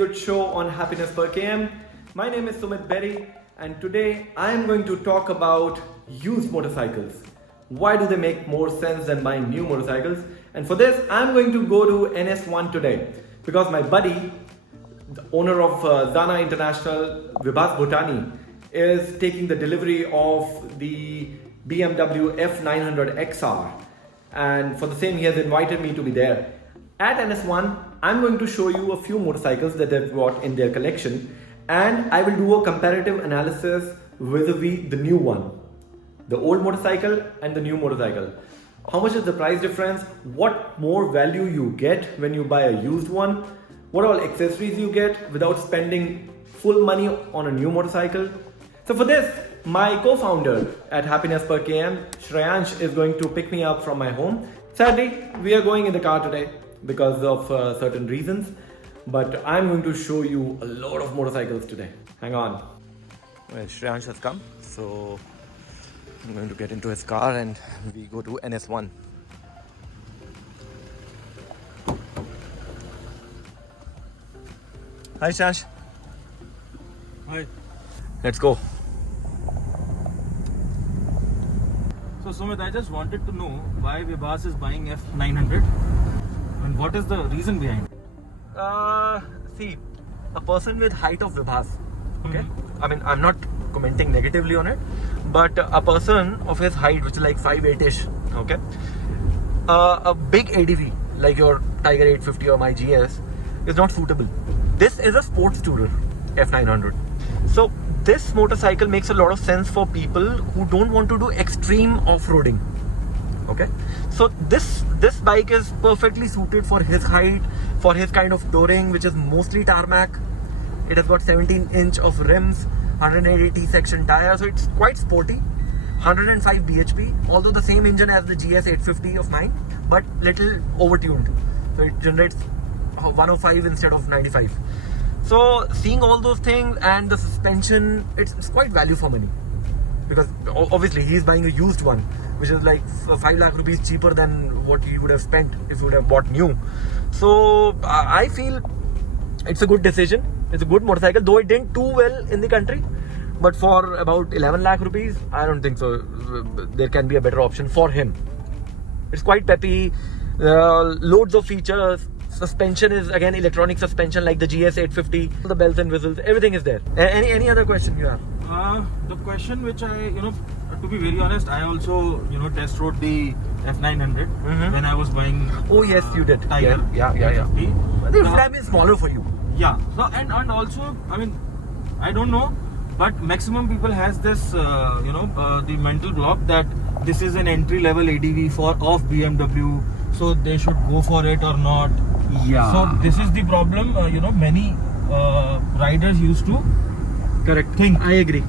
good show on Happiness Per KM. My name is Sumit Berry, and today I am going to talk about used motorcycles. Why do they make more sense than buying new motorcycles? And for this, I am going to go to NS1 today because my buddy, the owner of Zana International, Vibhas Bhutani, is taking the delivery of the BMW F900 XR, and for the same he has invited me to be there. At NS1, I'm going to show you a few motorcycles that they've got in their collection, and I will do a comparative analysis vis-a-vis the new one, the old motorcycle and the new motorcycle. How much is the price difference? What more value you get when you buy a used one? What all accessories you get without spending full money on a new motorcycle? So for this, my co-founder at Happiness Per KM, Shreyansh, is going to pick me up from my home. Sadly, we are going in the car today because of certain reasons, but I'm going to show you a lot of motorcycles today. Hang on. Well, Shreyansh has come, so I'm going to get into his car and we go to NS1. Hi Shreyansh. Hi. Let's go. So Sumit, I just wanted to know why Vibhas is buying F900 and what is the reason behind it? See, a person with height of Vibhas, okay? I mean, I'm not commenting negatively on it, but a person of his height, which is like 5'8"-ish, okay? A big ADV, like your Tiger 850 or my GS, is not suitable. This is a sports tourer, F900. So this motorcycle makes a lot of sense for people who don't want to do extreme off-roading. Okay, so this bike is perfectly suited for his height, for his kind of touring, which is mostly tarmac. It has got 17-inch of rims, 180 section tires, so it's quite sporty. 105 bhp, although the same engine as the GS 850 of mine, but little overtuned. So it generates 105 instead of 95. So seeing all those things and the suspension, it's quite value for money, because obviously he is buying a used one, which is like 5 lakh rupees cheaper than what you would have spent if you would have bought new. So I feel it's a good decision. It's a good motorcycle, though it didn't do well in the country, but for about 11 lakh rupees, I don't think so. There can be a better option for him. It's quite peppy, loads of features. Suspension is again electronic suspension like the GS 850. The bells and whistles, everything is there. Any other question you have? The question which I, to be very honest, I also, test rode the F900 when I was buying. Oh yes, you did. Tiger. Yeah. 850. The frame is smaller for you. Yeah. So and also, I mean, I don't know, but maximum people has this, the mental block that this is an entry level ADV of BMW, so they should go for it or not. Yeah. So this is the problem. Many riders used to. Correct. I agree.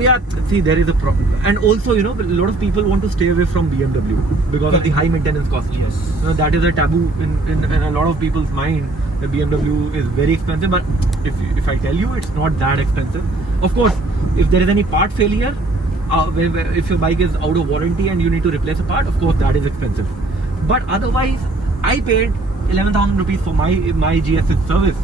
Yeah. See, there is a problem, and also a lot of people want to stay away from BMW because of the high maintenance cost. Yes. That is a taboo in a lot of people's mind. The BMW is very expensive, but if I tell you, it's not that expensive. Of course, if there is any part failure, if your bike is out of warranty and you need to replace a part, of course that is expensive. But otherwise, I paid 11,000 rupees for my GS's service.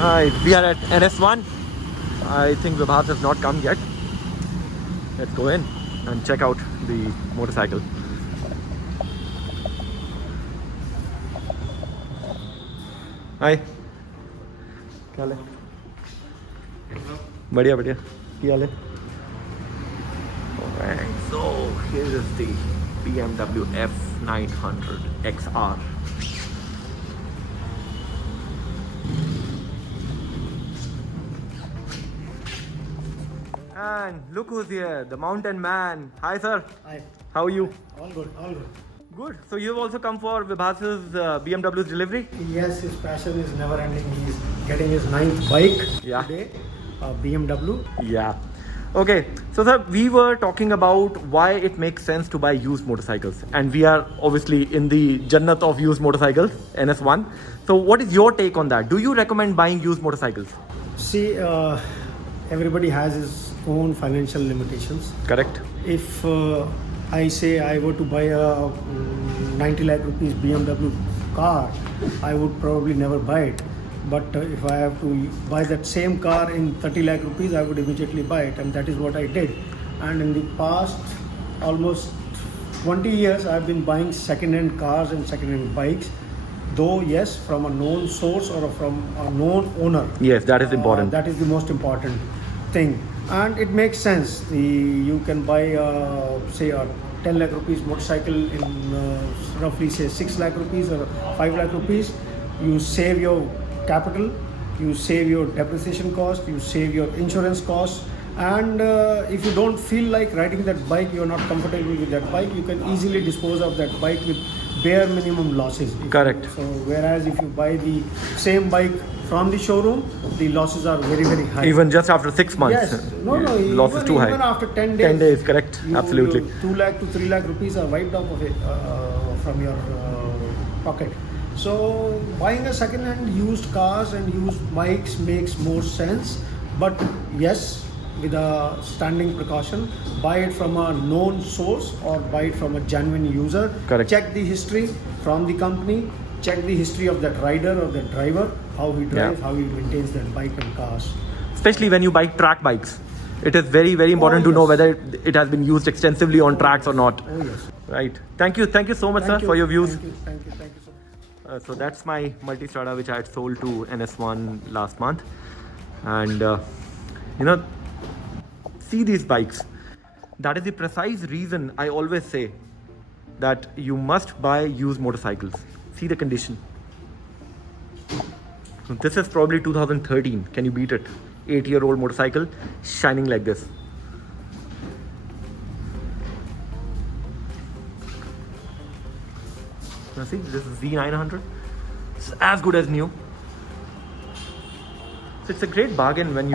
Hi, we are at NS1. I think Vibhas has not come yet. Let's go in and check out the motorcycle. Hi. क्या हाल है? बढ़िया क्या हाल है? Alright, so here is the BMW F900 XR. And look who's here, the mountain man. Hi sir. Hi. How are you? All good, all good. Good. So you've also come for Vibhas's BMW's delivery? Yes, his passion is never ending. He's getting his 9th bike Yeah. today, BMW. Yeah. Okay, so sir, we were talking about why it makes sense to buy used motorcycles, and we are obviously in the Jannat of used motorcycles, NS1. So, what is your take on that? Do you recommend buying used motorcycles? See, everybody has his own financial limitations. Correct. If I say I were to buy a 90 lakh rupees BMW car, I would probably never buy it. But if I have to buy that same car in 30 lakh rupees, I would immediately buy it, and that is what I did. And in the past almost 20 years, I've been buying second-hand cars and second-hand bikes. Though yes, from a known source or from a known owner. Yes, that is important. That is the most important thing, and it makes sense. You can buy, say, a 10 lakh rupees motorcycle in roughly say 6 lakh rupees or 5 lakh rupees. You save your capital, you save your depreciation cost, you save your insurance cost, and if you don't feel like riding that bike, you are not comfortable with that bike, you can easily dispose of that bike with bare minimum losses. Correct. So whereas if you buy the same bike from the showroom, the losses are very, very high. Even just after 6 months, Yes, no, loss is too high. Even after 10 days. 10 days, correct. Absolutely. 2 lakh to 3 lakh rupees are wiped off of it from your pocket. So buying a second-hand used cars and used bikes makes more sense. But yes, with a standing precaution, buy it from a known source or buy it from a genuine user. Correct. Check the history from the company. Check the history of that rider or the driver, how he drives, how he maintains that bike and cars. Especially when you buy track bikes, it is very, very important to know yes. whether it has been used extensively on tracks or not. Oh yes. Right. Thank you so much, Thank sir, you. for your views. Thank you so much. So that's my Multistrada which I had sold to NS1 last month, and see these bikes. That is the precise reason I always say that you must buy used motorcycles. See the condition. This is probably 2013. Can you beat it? 8-year-old motorcycle shining like this. Now see, this is Z900. It's as good as new. So it's a great bargain when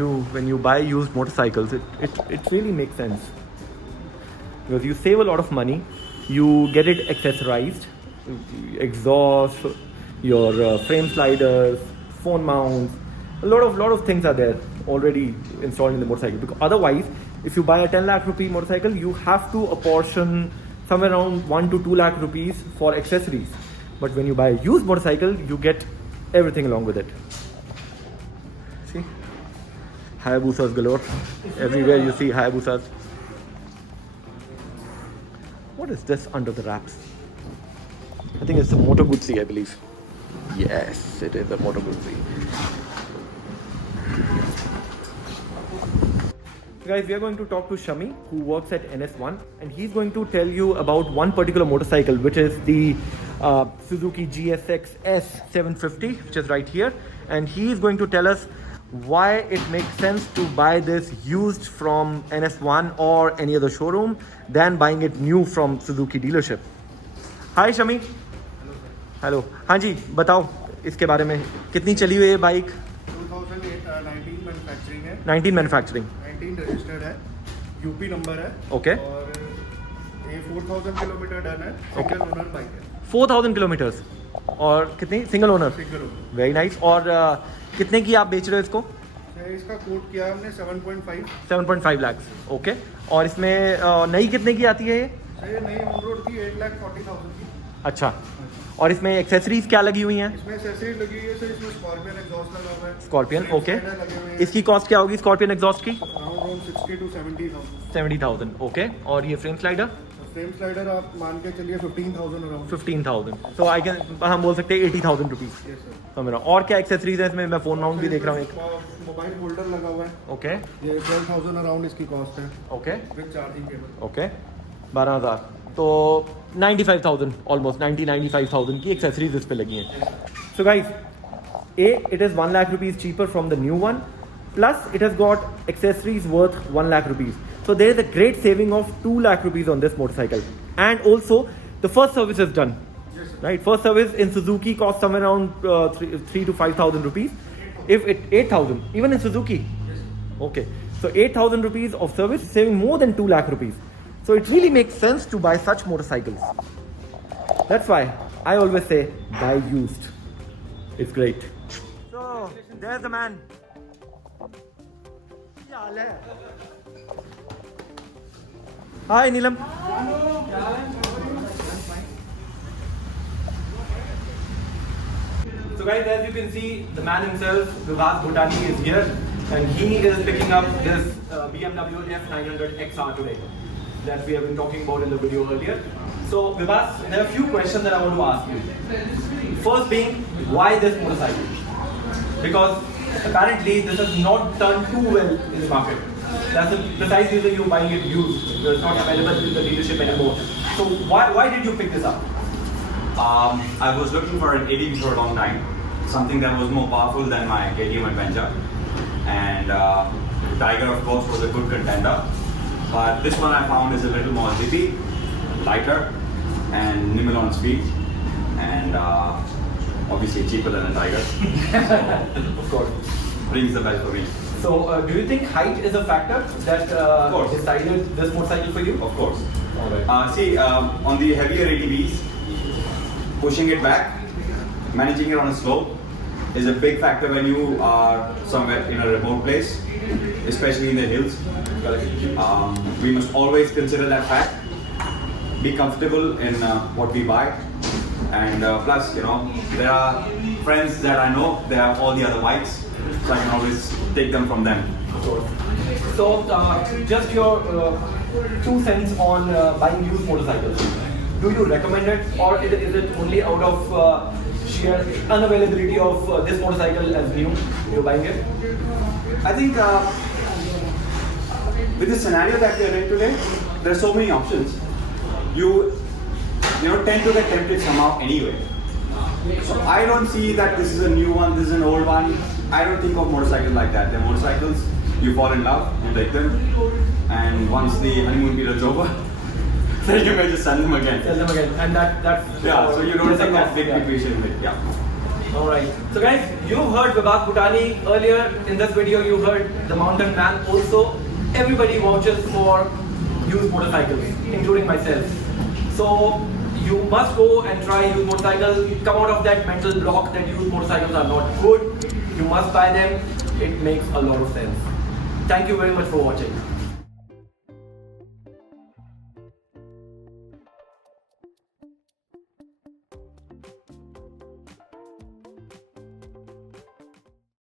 you buy used motorcycles. It really makes sense because you save a lot of money. You get it accessorized, exhaust, your frame sliders, phone mounts. A lot of things are there already installed in the motorcycle. Because otherwise, if you buy a 10 lakh rupee motorcycle, you have to apportion somewhere around 1 to 2 lakh rupees for accessories. But when you buy a used motorcycle, you get everything along with it. See, Hayabusas galore. Everywhere you see Hayabusas. What is this under the wraps? I think it's a Moto Guzzi, I believe. Yes, it is a Moto Guzzi. Guys, we are going to talk to Shami, who works at NS1, and he's going to tell you about one particular motorcycle, which is the Suzuki GSX S750, which is right here. And he is going to tell us why it makes sense to buy this used from NS1 or any other showroom than buying it new from Suzuki dealership. Hi Shami. Hello हाँ जी बताओ इसके बारे में कितनी चली हुई है bike 2019 manufacturing है 19 मैन्युफैक्चरिंग 19 रजिस्टर्ड है यूपी नंबर है ओके और ये 4000 किलोमीटर डन है सिंगल ओनर बाइक है 4000 किलोमीटर्स और कितनी single owner single owner very nice और कितने की आप बेच रहे हो इसको इसका कोट किया हमने 7.5 7.5 लाख ओके और इसमें नई कितने की आती है ये नई ऑन रोड की 8,40,000 की अच्छा और इसमें एक्सेसरीज क्या लगी हुई हैं इसमें एक्सेसरीज लगी हुई है सर इसमें स्कॉर्पियन एग्जॉस्ट लगा हुआ है स्कॉर्पियन Frame ओके slider लगे हुए हैं इसकी कॉस्ट क्या होगी स्कॉर्पियन एग्जॉस्ट की अराउंड 60 to 70,000 70,000 ओके और ये फ्रेम स्लाइडर फ्रेम स्लाइडर आप मान के चलिए 15,000 अराउंड 15,000 तो आई कैन हम बोल सकते हैं 80,000 रुपीज यस सर समझ रहा हूँ और क्या एक्सेसरीज है इसमें मैं फोन माउंट भी देख रहा हूँ एक मोबाइल होल्डर लगा हुआ है ओके ये 12,000 अराउंड इसकी कॉस्ट है okay with charging cable okay 12,000 तो 95,000 ऑलमोस्ट 95,000 की एक्सेसरीज इस पे लगी हैं so guys it is 1 lakh rupees cheaper from the new one plus it has got accessories worth 1 lakh rupees so there is a great saving of 2 lakh rupees on this motorcycle and also the first service is done right first service in Suzuki costs somewhere around 3 to 5,000 rupees if it 8,000 even in Suzuki okay So 8,000 rupees of service, saving more than 2 lakh rupees. So it really makes sense to buy such motorcycles. That's why I always say buy used. It's great. So there's the man. Hi Neelam. So guys, as you can see, the man himself, Vibhas Bhutani, is here, and he is picking up this BMW F900 XR today that we have been talking about in the video earlier. So Vibhas, there are a few questions that I want to ask you. First being, why this motorcycle? Because apparently this has not done too well in the market. That's the precise reason you're buying it used. It's not available in the dealership anymore. So why did you pick this up? I was looking for an ADV for a long time, something that was more powerful than my KTM Adventure, and Tiger of course was a good contender, but this one I found is a little more zippy, lighter, and nimble on speed, and obviously cheaper than a Tiger. So, Of course. brings the best for me. So do you think height is a factor that course. decided this motorcycle for you? Of course. Alright. See, on the heavier ATVs, pushing it back, managing it on a slope is a big factor when you are somewhere in a remote place, especially in the hills. We must always consider that fact. Be comfortable in what we buy, and plus, you know, there are friends that I know, they have all the other bikes, so I can always take them from them. Of course. So just your 2 cents on buying used motorcycles. Do you recommend it, or is it only out of sheer unavailability of this motorcycle as new, you're buying it? I think with the scenario that we are in today, there are so many options. You tend to get tempted somehow anyway. So I don't see that this is a new one, this is an old one. I don't think of motorcycles like that. They're motorcycles, you fall in love, you take them, and once the honeymoon period is over, then you may just sell them again. Tell them again, and that's Yeah, so you don't think of big yeah. depreciation. Yeah. Alright, so guys, you heard Vibhas Bhutani earlier in this video, you heard the mountain man also. Everybody vouches for used motorcycles, including myself. So you must go and try used motorcycles, come out of that mental block that used motorcycles are not good. You must buy them, it makes a lot of sense. Thank you very much for watching.